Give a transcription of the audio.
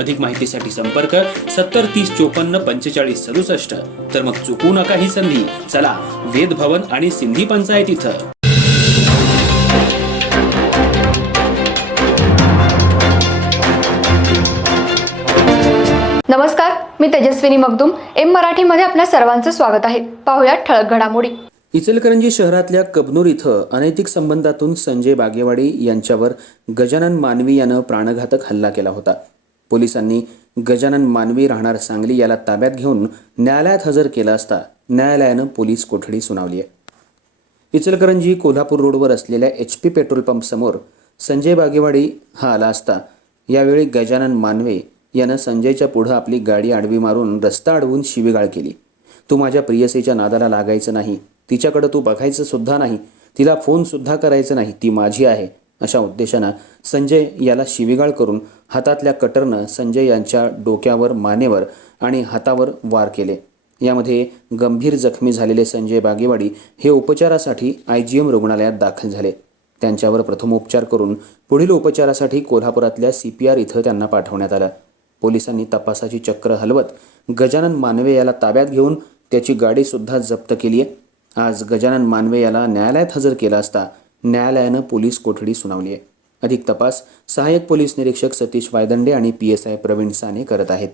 अधिक माहितीसाठी संपर्क सत्तर तीस चोपन्न पंचेचाळीस सदुसष्ट. तर मग चुकू नका ही संधी. चला वेद भवन आणि सिंधी पंचायत इथं. नमस्कार मी तेजस्विनी मगदुम. एम मराठीमध्ये आपल्या सर्वांचं स्वागत आहे. पाहुयात ठळक घडामोडी. इचलकरंजी शहरातल्या कबनूर इथं अनैतिक संबंधातून संजय बागेवाडी यांच्यावर गजानन मानवी यानं प्राणघातक हल्ला केला होता. पोलिसांनी गजानन मानवी राहणार सांगली याला ताब्यात घेऊन न्यायालयात हजर केला असता न्यायालयानं पोलीस कोठडी सुनावली आहे. इचलकरंजी कोल्हापूर रोडवर असलेल्या एच पी पेट्रोल पंपसमोर संजय बागेवाडी हा आला असता. यावेळी गजानन मानवे यानं संजयच्या पुढं आपली गाडी आडवी मारून रस्ता अडवून शिवीगाळ केली. तू माझ्या प्रियसीच्या नादाला लागायचं नाही. तिच्याकडं तू बघायचं सुद्धा नाही. तिला फोनसुद्धा करायचं नाही. ती माझी आहे. अशा उद्देशानं संजय याला शिवीगाळ करून हातातल्या कटरनं संजय यांच्या डोक्यावर मानेवर आणि हातावर वार केले. यामध्ये गंभीर जखमी झालेले संजय बागेवाडी हे उपचारासाठी आय जी एम रुग्णालयात दाखल झाले. त्यांच्यावर प्रथमोपचार करून पुढील उपचारासाठी कोल्हापुरातल्या सी पी आर इथं त्यांना पाठवण्यात आलं. पोलिसांनी तपासाची चक्र हलवत गजानन मानवे याला ताब्यात घेऊन त्याची गाडीसुद्धा जप्त केली आहे आज गजानन मानवे याला न्यायालयात हजर केला असता न्यायालयानं पोलीस कोठडी सुनावली आहे. अधिक तपास सहाय्यक पोलीस निरीक्षक सतीश वायदंडे आणि P S I Pravin Sane करत आहेत.